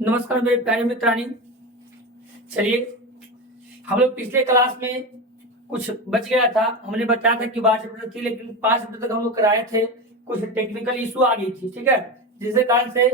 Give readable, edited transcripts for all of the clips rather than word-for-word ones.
नमस्कार मेरे प्यारे मित्राणी। चलिए, हम लोग पिछले क्लास में कुछ बच गया था। हमने बताया था कि 5 चैप्टर थी, लेकिन 5 चैप्टर तक हम लोग कराए थे। कुछ टेक्निकल इशू आ गई थी, ठीक है, जिसके कारण से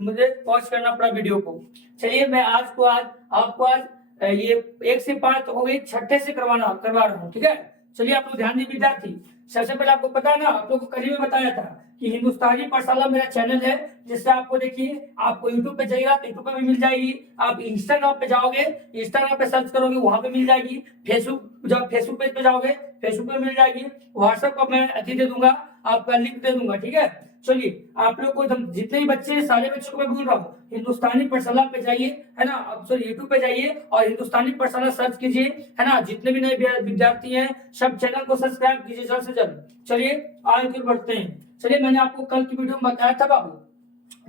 मुझे पॉज करना पड़ा वीडियो को। चलिए, मैं आपको आज ये 1 से 5 तो हो गई, छठे से करवा रहा हूँ, ठीक है। चलिए, आप लोग ध्यान दें विद्यार्थी। सबसे पहले आपको पता है ना, आप लोग को कल ही में बताया था कि हिंदुस्तानी पाठशाला मेरा चैनल है, जिससे आपको देखिए, आपको YouTube पे जाइएगा तो YouTube पे भी मिल जाएगी। आप इंस्टाग्राम पे जाओगे, इंस्टाग्राम पे सर्च करोगे, वहां पे मिल जाएगी। फेसबुक पेज पे जाओगे, फेसबुक पे मिल जाएगी। व्हाट्सएप पर मैं अति दे दूंगा, आपका लिंक दे दूंगा, ठीक है। चलिए, आप लोग को जितने भी बच्चे, सारे बच्चों को मैं बोल रहा हूँ, हिंदुस्तानी पाठशाला पे जाइए, है ना। अब सॉरी, यूट्यूब पे जाइए और हिंदुस्तानी पाठशाला सर्च कीजिए, है ना। जितने भी नए विद्यार्थी हैं, सब चैनल को सब्सक्राइब कीजिए जल्द से जल्द। चलिए, आगे बढ़ते हैं। चलिए, मैंने आपको कल की वीडियो में बताया था बाबू,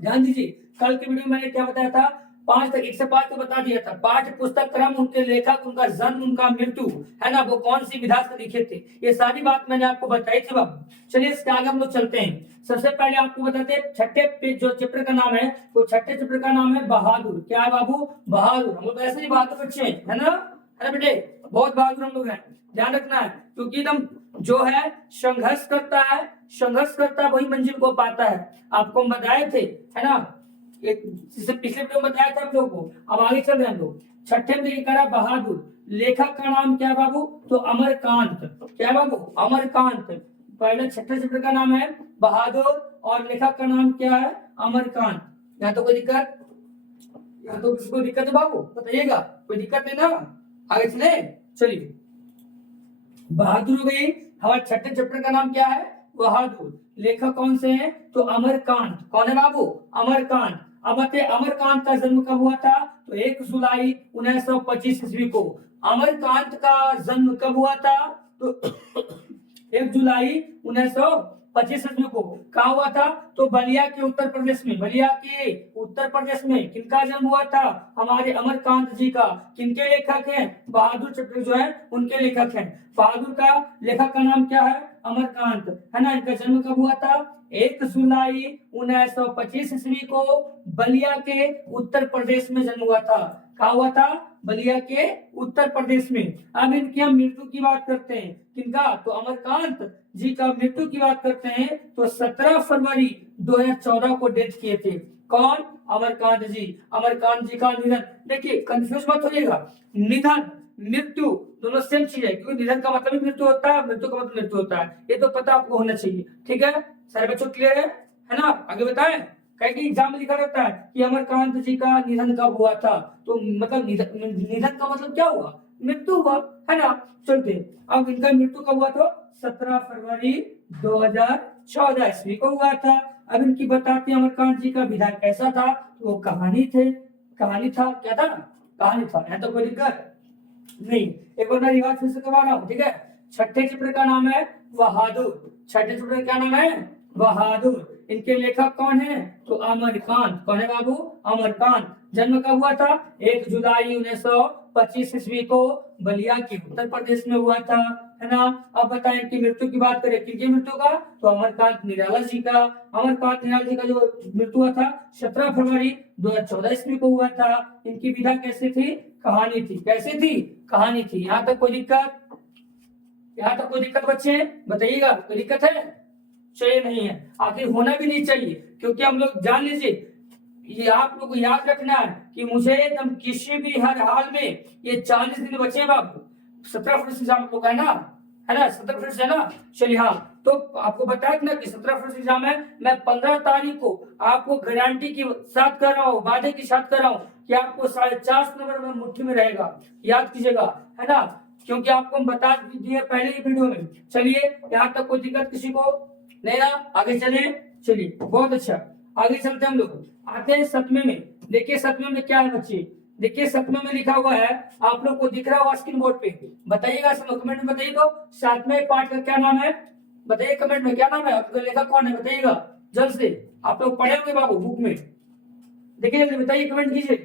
ध्यान दीजिए। कल की वीडियो में मैंने क्या बताया था, 5 तक 1 से 5 तो बता दिया था। पाठ्य पुस्तक क्रम, उनके लेखक, उनका जन्म, उनका मृत्यु, है ना, वो कौन सी विधा से लिखे थे, ये सारी बात मैंने आपको बताई थी बाबू। चलिए, इसके आगे हम लोग चलते हैं। सबसे पहले आपको बताते हैं छठे पे जो चैप्टर का नाम है, वो छठे चैप्टर का नाम है बहादुर। क्या है बाबू? बहादुर। हम लोग ऐसे ही बहादुर बच्चे हैं, है ना बेटे, बहुत बहादुर हम लोग हैं। ध्यान रखना है, क्योंकि एकदम जो है संघर्ष करता है, वही मंजिल को पाता है। आपको हम बताए थे, है ना, एक जिससे पिछले वीडियो में बताया था आप लोगों को। अब आगे चल रहे हैं हम लोग। छठे में देखिए करा बहादुर। लेखक का नाम क्या है बाबू? तो अमरकांत। क्या है बाबू? अमरकांत। पहले छठे चैप्टर का नाम है बहादुर और लेखक का नाम क्या है? अमरकांत। यहाँ तो कोई दिक्कत, यहाँ तो किसी को दिक्कत है बाबू? बताइएगा, कोई दिक्कत नहीं ना? आगे चले, चलिए। बहादुर हो गई। हमारे छठे चैप्टर का नाम क्या है? बहादुर। लेखक कौन से हैं? तो अमरकांत। कौन है बाबू? अमरकांत। अब बताइए, अमरकांत का जन्म कब हुआ था? तो 1 जुलाई 1925 ईस्वी को। अमरकांत का जन्म कब हुआ था? तो 1 जुलाई 1925 ईस्वी को। कहा हुआ था? तो बलिया के उत्तर प्रदेश में। बलिया के उत्तर प्रदेश में किनका जन्म हुआ था? हमारे अमरकांत जी का। किनके लेखक हैं? बहादुर चैप्टर जो है उनके लेखक हैं। बहादुर का लेखक का नाम क्या है? अमरकांत, है ना। इनका जन्म कब हुआ था? 1 जुलाई 1925 ईस्वी को बलिया के उत्तर प्रदेश में जन्म हुआ था। कहा हुआ था? बलिया के उत्तर प्रदेश में। अब इनकी हम मृत्यु की बात करते हैं। किनका? तो अमरकांत जी का मृत्यु की बात करते हैं, तो 17 फरवरी 2014 को डेथ किए थे। कौन? अमरकांत जी। अमरकांत जी का निधन, देखिए कंफ्यूज मत होइएगा, निधन मृत्यु दोनों सेम चीज है, क्योंकि निधन का मतलब भी मृत्यु होता है, मृत्यु का मतलब मृत्यु होता है। ये तो पता आपको होना चाहिए, ठीक है। सारे बच्चों क्लियर है ना? आगे बताएं। कहीं एग्जाम में लिखा रहता है कि अमरकांत जी का निधन कब हुआ था, तो मतलब निधन का मतलब क्या हुआ? मृत्यु हुआ, है ना। चलते, अब इनका मृत्यु कब हुआ था? 17 फरवरी 2014 ईस्वी को हुआ था। अब इनकी बताते हैं अमरकांत जी का विधान कैसा था। तो वो कहानी था, क्या था? कहानी था। यहाँ तो कोई दिक्कत नहीं। एक बार मैं रिवाज फिर से करवा रहा हूँ, ठीक है। छठे चैप्टर का नाम है बहादुर। छठे चैप्टर का नाम है बहादुर। इनके लेखक कौन है? तो अमरकांत। कौन है बाबू? अमरकांत। जन्म कब हुआ था? 1 जुलाई 1925 ईस्वी को बलिया के उत्तर प्रदेश में हुआ था, है ना। अब बताएं कि मृत्यु की बात करें, किनकी मृत्यु का? तो अमरकांत निराला जी का। अमरकांत निराला जी का जो मृत्यु हुआ था 17 फरवरी 2014 ईस्वी को हुआ था। इनकी विधा कैसे थी? कहानी थी। कैसे थी? कहानी थी। यहाँ तक कोई दिक्कत? यहाँ तक कोई दिक्कत बच्चे? बताइएगा, कोई दिक्कत है? चलिए, नहीं है, आखिर होना भी नहीं चाहिए, क्योंकि हम लोग जान लीजिए, ये आप लोग को याद रखना है कि मुझे एकदम किसी भी हर हाल में ये 40 दिन बचे हैं बाबू। 17 फरवरी से एग्जाम लोग है ना, 17 फरवरी से, है ना। चलिए, हाँ, तो आपको बताया ना कि 17 फरवरी से एग्जाम है। मैं 15 तारीख को आपको गारंटी के साथ कर रहा हूँ, वादे के साथ कर रहा हूँ कि आपको 4.5 नंबर में मुट्ठी में रहेगा, याद कीजिएगा, है ना। क्योंकि आपको हम बता दिए पहले ही वीडियो में। चलिए, यहाँ तक कोई दिक्कत किसी को नहीं ना? आगे चले, चलिए, बहुत अच्छा। आगे चलते हम लोग, आते हैं 7वें में। देखिए 7वें में क्या है बच्चे, देखिए 7वें में लिखा हुआ है, आप लोग को दिख रहा होगा स्क्रीन बोर्ड पे। बताइएगा सब लोग, कमेंट में बताइए। तो 7वें पाठ का क्या नाम है? बताइए कमेंट में, क्या नाम है आपका? लेखक कौन है बताइएगा जल्द से। आप लोग पढ़े होंगे बाबू बुक में, देखिए जल्दी बताइए, कमेंट कीजिए।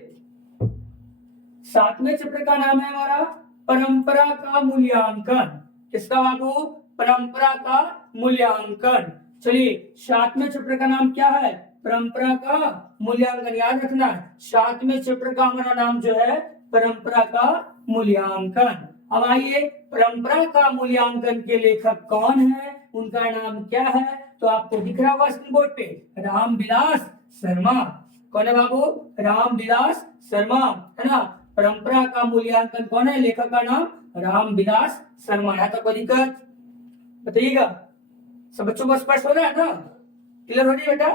7वें चैप्टर का नाम है हमारा परंपरा का मूल्यांकन। किसका बाबू? परंपरा का मूल्यांकन। चलिए, 7वें चैप्टर का नाम क्या है? परंपरा का मूल्यांकन, याद रखना 7वें चैप्टर का हमारा नाम जो है परंपरा का मूल्यांकन। अब आइए, परंपरा का मूल्यांकन के लेखक कौन है, उनका नाम क्या है, तो आपको दिख रहा होगा स्क्रीन बोर्ड पे, रामविलास शर्मा। कौन है बाबू, रामविलास शर्मा, है ना। परंपरा का मूल्यांकन कौन है, लेखक का नाम रामविलास शर्मा। यहाँ तक कोई दिक्कत बताइएगा, सब बच्चों को स्पष्ट हो रहा है ना, क्लियर हो रही है बेटा,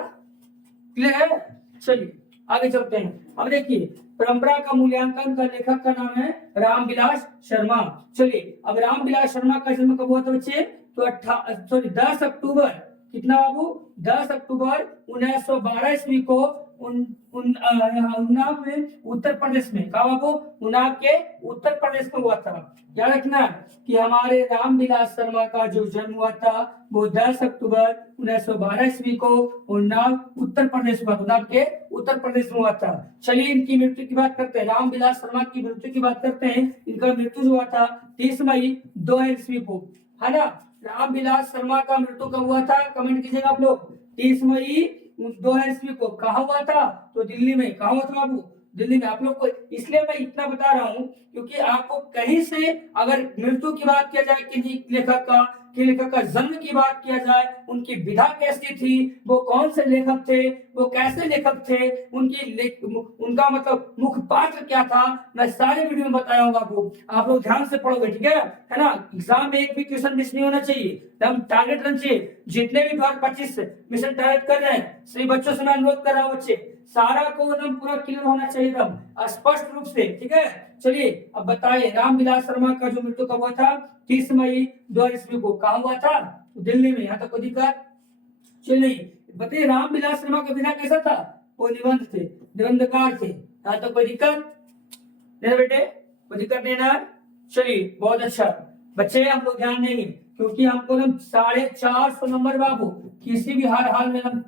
क्लियर है। चलिए आगे चलते हैं। अब देखिए, परंपरा का मूल्यांकन का लेखक का नाम है रामविलास शर्मा। चलिए, अब रामविलास शर्मा का जन्म कब हुआ था बच्चे, तो 10 अक्टूबर, कितना बाबू, 10 अक्टूबर 1912 ईस्वी को उन्नाव में, उत्तर प्रदेश में, कहा बाबू, उन्नाव के उत्तर प्रदेश में हुआ था। याद रखना कि हमारे रामविलास शर्मा का जो जन्म हुआ था वो 10 अक्टूबर 1912 ईस्वी को उन्नाव उत्तर प्रदेश में, उन्नाव के उत्तर प्रदेश में हुआ था। चलिए इनकी मृत्यु की बात करते हैं, रामविलास शर्मा की मृत्यु की बात करते हैं। इनका मृत्यु हुआ था 30 मई 2000 ईस्वी को, है ना। रामविलास शर्मा का मृत्यु कब हुआ था, कमेंट कीजिएगा आप लोग। 30 मई 2000 ईस्वी को कहाँ हुआ था, तो दिल्ली में। कहाँ हुआ था बाबू, दिल्ली में। आप लोग को इसलिए मैं इतना बता रहा हूँ क्योंकि आपको कहीं से अगर मृत्यु की बात किया जाए किसी लेखक का जन्म की बात किया जाए, उनकी विधा कैसी थी, वो कौन से लेखक थे, वो कैसे लेखक थे, उनका मतलब मुख्य पात्र क्या था, मैं सारे वीडियो में बताया हूँ आपको। आप लोग ध्यान से पढ़ोगे, ठीक है ना। एग्जाम में एक भी क्वेश्चन मिस नहीं होना चाहिए, हम टारगेट रन चाहिए। जितने भी 2025 मिशन टारगेट कर रहे हैं, सभी बच्चों से मैं अनुरोध कर रहा हूँ, बच्चे सारा को एकदम पूरा क्लियर होना चाहिए एकदम स्पष्ट रूप से, ठीक है। चलिए अब बताइए, रामविलास शर्मा का जो मृत्यु कब हुआ था, 30 मई 2000 ईस्वी को। कहाँ हुआ था, दिल्ली में। यहाँ तक कोई दिक्कत, चलिए बताइए, रामविलास शर्मा का विधा कैसा था, वो निबंध थे, निबंधकार थे। यहाँ तक कोई दिक्कत नहीं बेटे, कोई दिक्कत नहीं ना। चलिए बहुत अच्छा बच्चे, हम लोग ध्यान देंगे क्योंकि हमको ना 450 नंबर बाबू किसी भी हर हाल में हम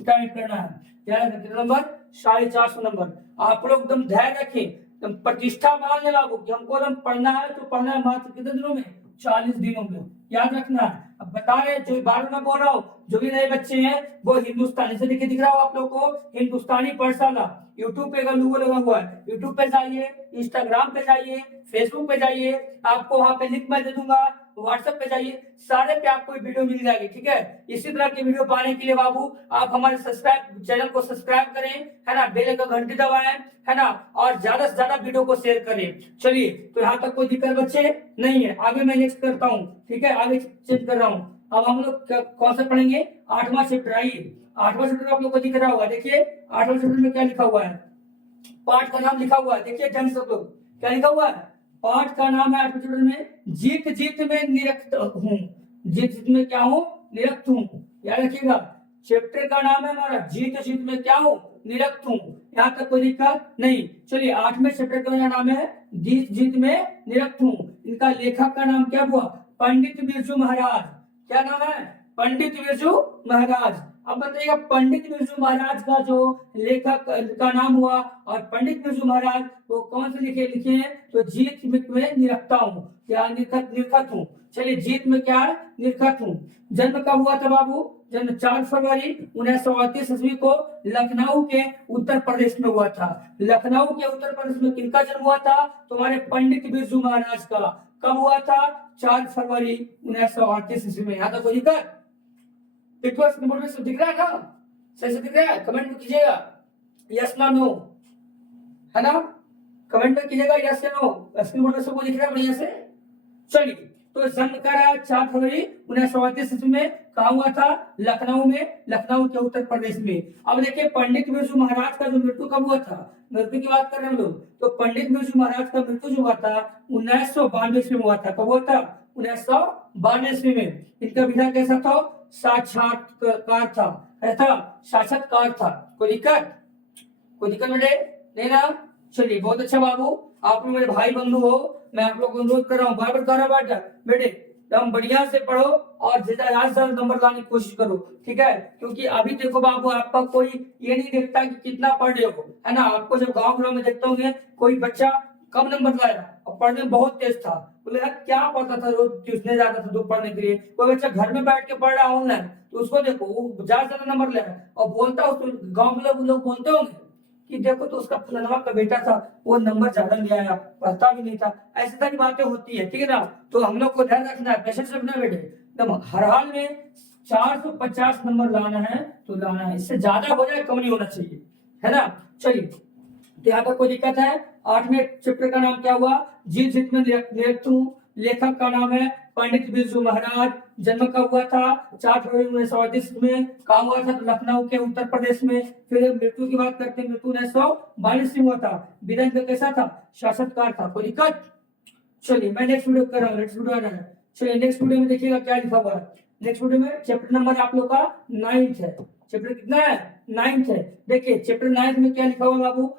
टाइप करना है। Number 450 number. आप लोग एकदम धैर्य रखें, एकदम प्रतिष्ठा मान ले बाबू कि हमको एकदम पढ़ना है, तो पढ़ना है मात्र कितने दिनों में, 40 दिनों में। याद रखना है। अब बता रहे, जो बार मैं बोल रहा हूँ, जो भी नए बच्चे हैं वो हिंदुस्तानी से दिख रहा हो आप लोग को, हिंदुस्तानी पाठशाला यूट्यूब पे लोगो लगा हुआ है, यूट्यूब पे जाइए, इंस्टाग्राम पे जाइए, फेसबुक पे जाइए, आपको वहां पे लिंक मैं दे दूंगा, व्हाट्सएप पे जाइए, सारे पे आपको वीडियो मिल जाएगी, ठीक है। इसी तरह की वीडियो पाने के लिए बाबू आप हमारे चैनल को सब्सक्राइब करें, है ना, बेल का घंटी दबाएं, है ना, और ज्यादा से ज्यादा वीडियो को शेयर करें। चलिए, तो यहाँ तक कोई दिक्कत बच्चे नहीं है। आगे मैं नेक्स्ट करता हूँ, ठीक है, आगे चेंज कर रहा हूँ। अब हम लोग कौन सा पढ़ेंगे, 8वां चैप्टर। आइए 8वां चैप्टर आप लोग को दिख रहा होगा, देखिए 8वां चैप्टर में क्या लिखा हुआ है, पाठ का नाम लिखा हुआ है, देखिए ढंग से लोग क्या लिखा हुआ है, पाठ का नाम है 8वें चैप्टर में, जीत जीत में निरक्त हूँ। जीत जीत में क्या हूँ, निरक्त हूँ। याद रखिएगा, चैप्टर का नाम है हमारा जीत जीत में क्या हूँ, निरक्त हूँ। यहाँ तक कोई दिक्कत नहीं। चलिए 8वें चैप्टर का नाम है जीत जीत में निरक्त हूँ। इनका लेखक का नाम क्या हुआ, पंडित बिरजू महाराज। क्या नाम है, पंडित बिरजू महाराज। अब बताइएगा, पंडित बिरजू महाराज का जो लेखक का नाम हुआ, और पंडित बिरजू महाराज वो कौन से लिखे हैं, तो जीत में निरखता हूँ, क्या निरखत हूँ। चलिए, जीत में क्या है, निरखत हूँ। जन्म कब हुआ था बाबू, जन्म 4 फरवरी 1938 ईस्वी को लखनऊ के उत्तर प्रदेश में हुआ था। लखनऊ के उत्तर प्रदेश में किनका जन्म हुआ था, तुम्हारे पंडित बिरजू महाराज का। कब हुआ था, 4 फरवरी 1938 ईस्वी में। यहाँ तक कोई दिक्कत, दिख रहा है ना, सही से दिख रहा है, कमेंट में कीजिएगा यस ना नो, है ना, कमेंट में कीजिएगा यस या नो, स्क्रीन बोर्ड में सबको दिख रहा है बढ़िया से। चलिए, तो जन्म करा 4 फरवरी 1938 ईस्वी में, कहा हुआ था, लखनऊ में, लखनऊ के उत्तर प्रदेश में। अब देखिए, पंडित बिरजू महाराज का जो मृत्यु कब हुआ था, मृत्यु की बात कर रहे हैं हम लोग, तो पंडित बिरजू महाराज का मृत्यु जो हुआ था 1992 ईस्वी में हुआ था। कब हुआ था, 1992 ईस्वी में। इनका विधा कैसा था, साक्षात्कार था, ऐसा साक्षात्कार था। कोई दिक्कत बेटे नहीं ना। चलिए बहुत अच्छा बाबू, आप लोग मेरे भाई बंधु हो, मैं आप लोग को अनुरोध कर रहा हूँ, बार बार कह रहा हूँ बेटे एकदम बढ़िया से पढ़ो और ज्यादा नंबर लाने की कोशिश करो, ठीक है। क्योंकि अभी देखो बाबू, आपका कोई ये नहीं देखता कि कितना पढ़ रहे हो, है ना। आपको जब गाँव में देखते होंगे कोई बच्चा कम नंबर लाया और पढ़ने में बहुत तेज था। बोले यार क्या पता था, रोज ट्यूशन जाता था तो पढ़ने के लिए, कोई बच्चा घर में बैठ के पढ़ रहा ऑनलाइन तो उसको देखो वो ज्यादा नंबर लाया और बोलता उसको गाँव में लोग बोलते होंगे कि देखो तो उसका फलनवा का बेटा था वो नंबर ज्यादा ले आया, पढ़ता भी नहीं था। ऐसी सारी बातें होती है, ठीक है ना। तो हम लोग को ध्यान रखना है, पेशेंस रखना है बेटे, एकदम हर हाल में 450 नंबर लाना है तो लाना है, इससे ज्यादा हो जाए कम नहीं होना चाहिए, है ना। चलिए तो यहाँ पर कोई दिक्कत है। 8वें चैप्टर का नाम क्या हुआ, जीव जीत में निरतु, लेखक का नाम है पंडित बिरजू महाराज। जन्म कब हुआ था, 4 फरवरी 1938 में। काम हुआ था लखनऊ के उत्तर प्रदेश में। फिर मृत्यु की बात करते हैं, मृत्यु 1942 में हुआ था। विधन का कैसा था, शासककार था। कोई दिक्कत। चलिए मैं नेक्स्ट वीडियो कर रहा हूँ, नेक्स्ट वीडियो आ रहा है। चलिए नेक्स्ट वीडियो में देखिएगा क्या लिखा हुआ है। नेक्स्ट वीडियो में चैप्टर नंबर आप लोग का 9th है। चैप्टर कितना है, 9th है। देखिए चैप्टर 9th में क्या लिखा हुआ बाबू,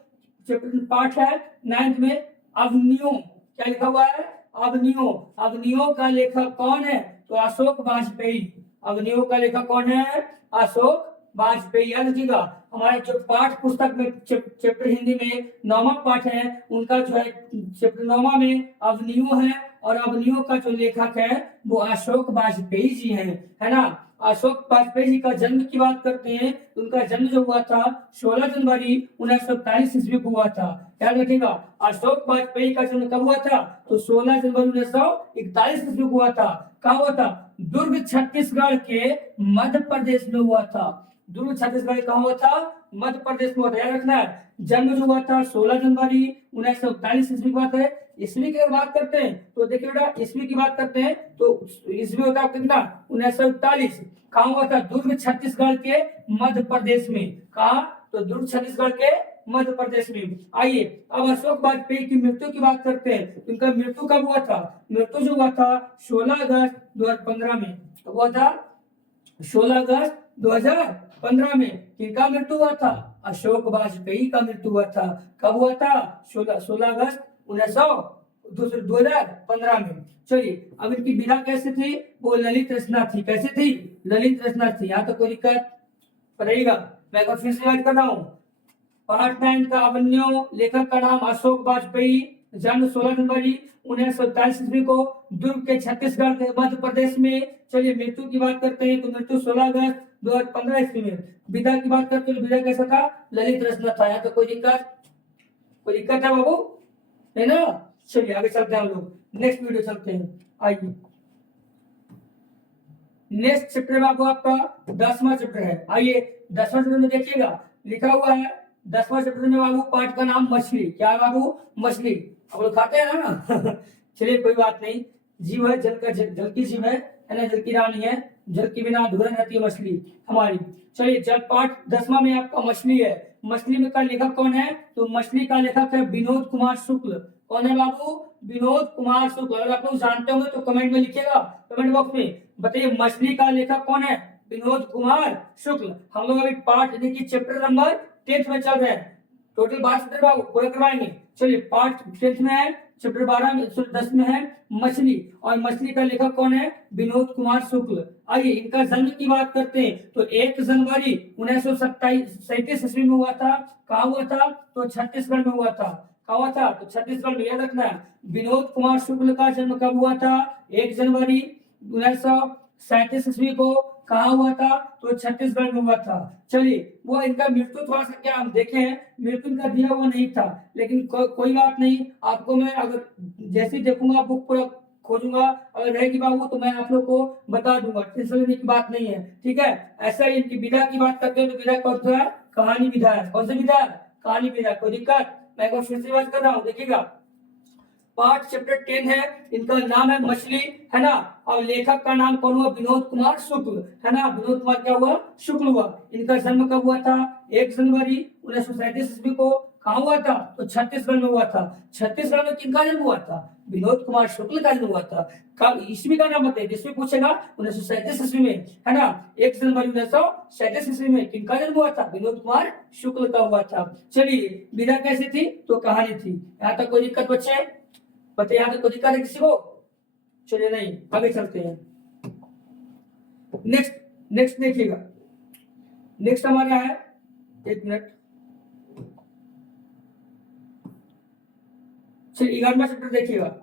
चैप्टर पार्ट है 9th में अवनियों। क्या लिखा हुआ है, अवनियों। अवनियों का लेखक कौन है, तो अशोक वाजपेयी। अवनियों का लेखक कौन है, अशोक वाजपेयी। याद रखिएगा हमारे जो पाठ पुस्तक में चैप्टर हिंदी में 9वां पाठ है उनका जो है चैप्टर 9वां में अवनियों है, और अवनियों का जो लेखक है वो अशोक वाजपेयी जी हैं, है ना। अशोक वाजपेयी जी का जन्म की बात करते हैं, उनका जन्म जो हुआ था 16 जनवरी 1941 ईस्वी को हुआ था। याद रखिएगा अशोक वाजपेयी का जन्म कब हुआ था, तो 16 जनवरी 1941 ईस्वी को हुआ था। कहाँ हुआ था, दुर्ग छत्तीसगढ़ के मध्य प्रदेश में हुआ था। दुर्ग छत्तीसगढ़ कहाँ हुआ था, मध्य प्रदेश में हुआ था। याद रखना है जन्म जो हुआ था 16 जनवरी 1941 ईस्वी की बात है। ईस्वी की बात करते हैं तो देखिए बेटा ईस्वी की बात करते हैं तो ईस्वी होता है कितना, 1941। कहाँ हुआ था, दुर्ग छत्तीसगढ़ के मध्य प्रदेश में। कहा, तो दुर्ग छत्तीसगढ़ के मध्य प्रदेश में। आइए अब अशोक वाजपेयी की मृत्यु की बात करते हैं। उनका मृत्यु कब हुआ था, मृत्यु जो हुआ था 16 अगस्त 2015 में। तो हुआ था 16 अगस्त 2015 में। किनका मृत्यु हुआ था, अशोक वाजपेयी का मृत्यु हुआ था। कब हुआ था, 16 अगस्त 2015 में। चलिए अब इनकी विधा कैसे थी, वो ललित रचना थी। कैसे थी, ललित रचना थी। यहाँ तो कोई दिक्कत पड़ेगा, मैं एक बार फिर से याद कर रहा हूँ। पार्ट 9 का अवन्यो, लेखक का नाम अशोक वाजपेयी, जन्म 16 जनवरी 1947 ईस्वी को, दुर्ग के छत्तीसगढ़ के मध्य प्रदेश में। चलिए मृत्यु की बात करते हैं तो मृत्यु 16 अगस्त 2015 ईस्वी में। विधा की बात करते हैं तो विधा कैसा था, ललित रचना था। यहाँ तो कोई दिक्कत है बाबू, है ना। चलिए आगे चलते हैं हम लोग, नेक्स्ट वीडियो चलते हैं। आइए नेक्स्ट चैप्टर बाबू आपका 10वां चैप्टर है। आइए 10वां चैप्टर में देखिएगा लिखा हुआ है 10वां चैप्टर में बाबू पाठ का नाम मछली। क्या है बाबू, मछली। अब लोग खाते हैं ना चलिए कोई बात नहीं, जीव है जल का, जल की जीव है ना, जल की रानी है, जल के बिना अधूरा रहती है मछली हमारी। चलिए जल पाठ 10वां में आपका मछली है। मछली में का लेखक कौन है, तो मछली का लेखक है विनोद कुमार शुक्ल। कौन है बाबू, विनोद कुमार शुक्ल। अगर आप लोग जानते होंगे तो कमेंट में लिखिएगा, कमेंट बॉक्स में बताइए मछली का लेखक कौन है, विनोद कुमार शुक्ल। हम लोग अभी पार्ट देखिए चैप्टर नंबर 10th में चल रहे हैं, टोटल 12 चैप्टर बाबू पूरा करवाएंगे। चलिए पार्ट 10th में है, चैप्टर 12 में 10 में है मछली, और मछली का लेखक कौन है, विनोद कुमार शुक्ल। आइए इनका जन्म की बात करते हैं तो 1 जनवरी 1937 ईस्वी में हुआ था। कहाँ हुआ था, तो छत्तीसगढ़ में हुआ था। कहाँ हुआ था, तो छत्तीसगढ़ में। याद रखना है विनोद कुमार शुक्ल का जन्म कब हुआ था, 1 जनवरी 1937 ईस्वी को। कहाँ हुआ था, तो छत्तीसगढ़ में हुआ था। चलिए वो इनका मृत्यु थोड़ा सा क्या हम देखें, मृत्यु इनका दिया हुआ नहीं था, लेकिन कोई बात नहीं, आपको मैं अगर जैसे देखूंगा बुक पूरा खोजूंगा, अगर रहेगी बाबू तो मैं आप लोग को बता दूंगा, टेंशन लेने की बात नहीं है, ठीक है। ऐसा ही इनकी विधा की बात करते हैं तो विधा कौन सा है, कहानी विधा है। कौन सी विधा, कहानी विधा। कोई दिक्कत, मैं एक बार फिर से बात कर रहा हूँ, देखिएगा पार्ट चैप्टर 10 है, इनका नाम है मछली, है ना। और लेखक का नाम कौन हुआ, विनोद कुमार शुक्ल, है ना। विनोद कुमार क्या हुआ, शुक्ल हुआ। इनका जन्म कब हुआ था, 1 जनवरी 1937 ईस्वी को। कहाँ हुआ था, तो छत्तीसगढ़ में हुआ था। छत्तीसगढ़ में किनका जन्म हुआ था, विनोद कुमार शुक्ल का जन्म हुआ था। कब, ईस्वी का नाम बताइए, ईस्वी पूछेगा 1937 ईस्वी में, है ना। 1 जनवरी 1937 ईस्वी में किनका जन्म हुआ था, विनोद कुमार शुक्ल का हुआ था। चलिए विधा कैसी थी, तो कहानी थी। यहाँ तक कोई दिक्कत बच्चे बताइए, यहाँ तक कोई दिक्कत है किसी को। चलिए नहीं, आगे चलते हैं। नेक्स्ट देखिएगा, नेक्स्ट हमारा है, 1 मिनट, चलिए 11वां चैप्टर देखिएगा,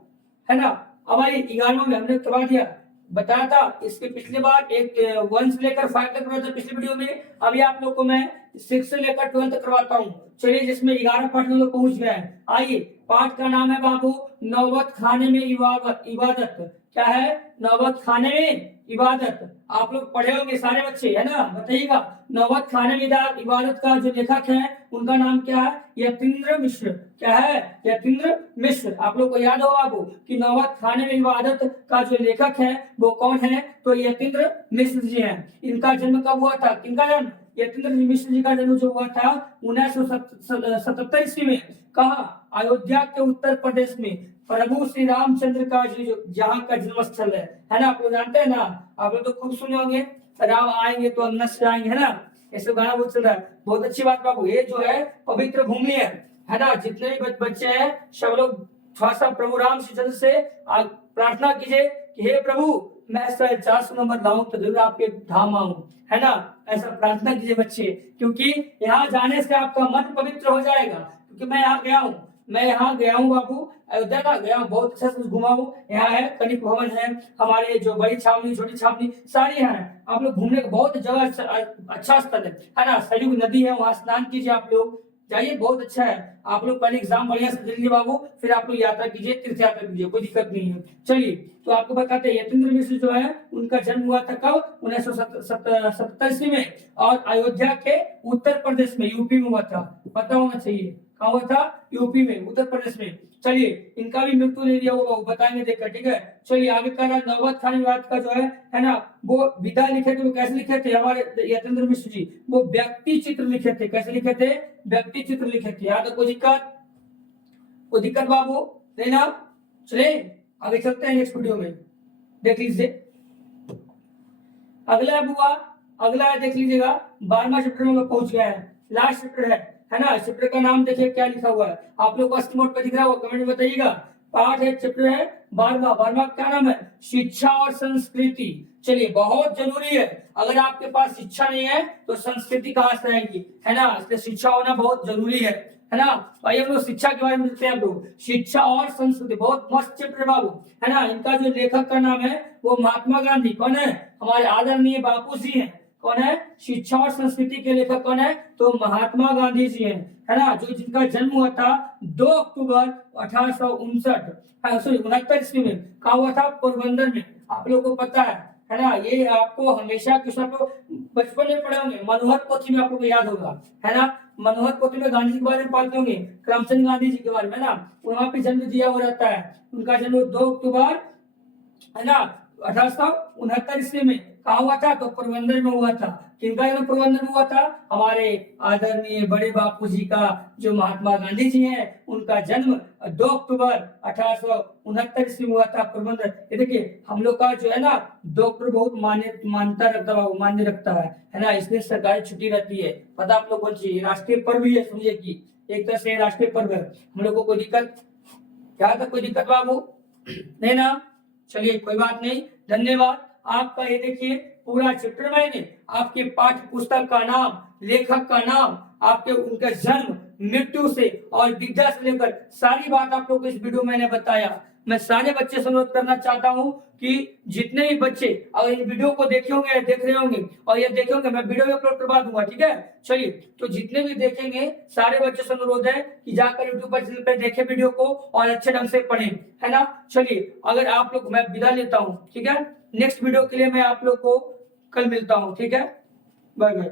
है ना। अब आइए 11वां में हमने करवा दिया, बताया था इसके पिछले बार एक 1 से लेकर 5 तक करवाया था पिछले वीडियो में। अभी आप लोग को मैं 6 से लेकर 12 तक करवाता हूँ। चलिए जिसमें 11 पाठ में लोग पहुंच गए हैं। आइए पाठ का नाम है बाबू नौबत खाने में इबादत। क्या है? नौबत खाने में इबादत। आप लोग पढ़े होंगे सारे बच्चे, है ना, बताइएगा। नौबत खाने में इबादत का जो लेखक है उनका नाम क्या है? यतीन्द्र मिश्र। क्या है? यतीन्द्र मिश्र। आप लोग को याद होगा बाबू कि नौबत खाने में इबादत का जो लेखक है वो कौन है? तो यतीन्द्र मिश्र जी हैं। इनका जन्म कब हुआ था? किनका जन्म? यतीन्द्र मिश्र जी का जन्म जो हुआ था 1977 ईस्वी में। कहा? अयोध्या के उत्तर प्रदेश में प्रभु श्री रामचंद्र का जो जहाँ का जन्म स्थल है ना। आप लोग जानते हैं ना, आप लोग तो खूब सुने होंगे, राम आएंगे तो अवश्य आएंगे, है ना, ऐसे गाना बहुत चल रहा है। बहुत अच्छी बात बाबू, ये जो है पवित्र भूमि है ना। जितने भी बच्चे हैं सब लोग थोड़ा सा प्रभु रामचंद्र से प्रार्थना कीजिए कि हे प्रभु मैं 400 नंबर लाऊं तो जरूर आपके धाम आऊं, है ना। ऐसा प्रार्थना कीजिए बच्चे, क्योंकि यहाँ जाने से आपका मन पवित्र हो जाएगा। क्योंकि मैं यहाँ गया हूँ, बाबू, अयोध्या का गया हूँ, बहुत अच्छा से घुमा हूँ। यहाँ है कनिक भवन है, हमारे जो बड़ी छावनी छोटी छावनी सारी हैं। आप लोग घूमने का बहुत जगह अच्छा स्थल है ना। सरयू नदी है, वहाँ स्नान कीजिए, आप लोग जाइए, बहुत अच्छा है। आप लोग पहले एग्जाम बढ़िया से दे लीजिए बाबू, फिर आप लोग यात्रा कीजिए, तीर्थ यात्रा कीजिए, कोई दिक्कत नहीं है। चलिए तो आपको बताते हैं यतीन्द्र मिश्र जो है उनका जन्म हुआ था कब? 1977 ईस्वी में, और अयोध्या के उत्तर प्रदेश में, यूपी में हुआ था। पता होना चाहिए कहाँ हुआ था? यूपी में, उत्तर प्रदेश में। चलिए इनका भी मृत्यु नहीं दिया होगा, बताएंगे देखकर, ठीक है। चलिए आगे कह रहा है नौबत खान विवाद का जो है ना, वो विधा लिखे थे। वो कैसे लिखे थे हमारे यतीन्द्र मिश्र जी? वो व्यक्ति चित्र लिखे थे। कैसे लिखे थे? व्यक्ति चित्र लिखे थे। याद है? कोई दिक्कत बाबू नहीं ना? चले आगे चलते हैं नेक्स्ट वीडियो में, देख लीजिए। अगला है बुआ, अगला है देख लीजिएगा 12वां चैप्टर में लोग पहुंच गए हैं। लास्ट चैप्टर है ना। चैप्टर का नाम देखिए क्या लिखा हुआ है, आप लोग को अस्तिमोट पे दिख रहा होगा, कमेंट में बताइएगा। पाठ है, चैप्टर है 12वां क्या नाम है? शिक्षा और संस्कृति। चलिए बहुत जरूरी है, अगर आपके पास शिक्षा नहीं है तो संस्कृति कहाँ से आएगी, है ना। इसलिए शिक्षा होना बहुत जरूरी है ना। भाई हम लोग शिक्षा के बारे में देखते हैं। हम लोग शिक्षा और संस्कृति, बहुत मस्त चैप्टर बाबू, है ना। इनका जो लेखक का नाम है वो महात्मा गांधी। कौन है? हमारे आदरणीय बापू जी हैं। कौन है? शिक्षा और संस्कृति के लेखक कौन है? तो महात्मा गांधी जी हैं, है ना। जो जिनका जन्म हुआ था 2 अक्टूबर 1869 ईस्वी में। कहा हुआ था? पोरबंदर में। आप लोग को पता है ना। ये आपको हमेशा कुछ आप लोग बचपन में पढ़े होंगे, मनोहर पोथी में आप लोग को याद होगा, है ना। मनोहर पोथी में गांधी जी के बारे में पढ़ते होंगे, करमचंद गांधी जी के बारे में, है ना। वहां पे जन्म दिया हुआ रहता है। उनका जन्म 2 अक्टूबर, है ना, 1869 ईस्वी में। कहा हुआ था? तो पोरबंदर में हुआ था। किनका जन्म पोरबंदर में हुआ था? हमारे आदरणीय बड़े बापू जी का, जो महात्मा गांधी जी हैं, उनका जन्म 2 अक्टूबर 1869 ईस्वी में हुआ था पोरबंदर। ये देखिए हम लोग का जो है ना 2 अक्टूबर बहुत मान्य रखता है ना। इसलिए सरकारी छुट्टी रहती है। पता आप लोग को चाहिए, राष्ट्रीय पर्व भी है, समझिए कि एक तरह से राष्ट्रीय पर्व है। हम लोग को कोई दिक्कत, क्या था कोई दिक्कत बाबू? नहीं ना। चलिए कोई बात नहीं, धन्यवाद आपका। ये देखिए पूरा चैप्टर मैंने आपके पाठ्य पुस्तक का नाम, लेखक का नाम, आपके उनका जन्म, मृत्यु से और विद्या से लेकर सारी बात आप लोग को इस वीडियो में मैंने बताया। मैं सारे बच्चे से अनुरोध करना चाहता हूं कि जितने भी बच्चे अगर इन वीडियो को देखे होंगे, देख रहे होंगे और ये देखे होंगे, मैं वीडियो में अपलोड करवा दूंगा, ठीक है। चलिए तो जितने भी देखेंगे सारे बच्चों से अनुरोध है कि जाकर यूट्यूब पर चैनल पे देखें वीडियो को और अच्छे ढंग से पढ़ें, है ना। चलिए अगर आप लोग, मैं विदा लेता हूँ, ठीक है। नेक्स्ट वीडियो के लिए मैं आप लोग को कल मिलता हूँ, ठीक है। Bye bye.